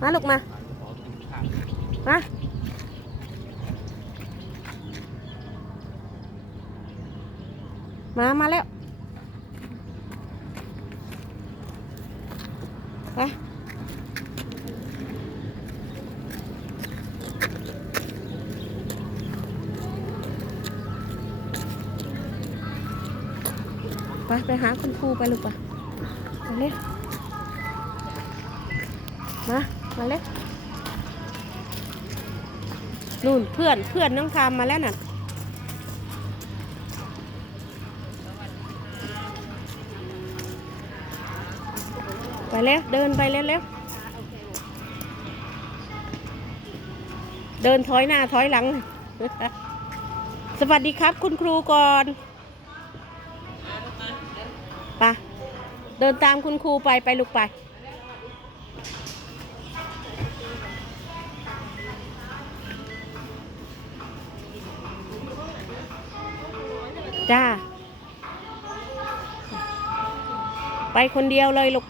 มาลูกมา มา มา มาแล้ว ไปไปไปหาคุณครูไปลูกไปเร็วมา มาเร็วนู่นเพื่อนเพื่อนน้องทามมาแล้วน่ะไปแล้วเดินไปเร็วเร็วเดินถอยหน้าถอยหลัง สวัสดีครับคุณครูก่อนไปเดินตามคุณครูไปไปลูกไป จ้า ไปคนเดียวเลยลูก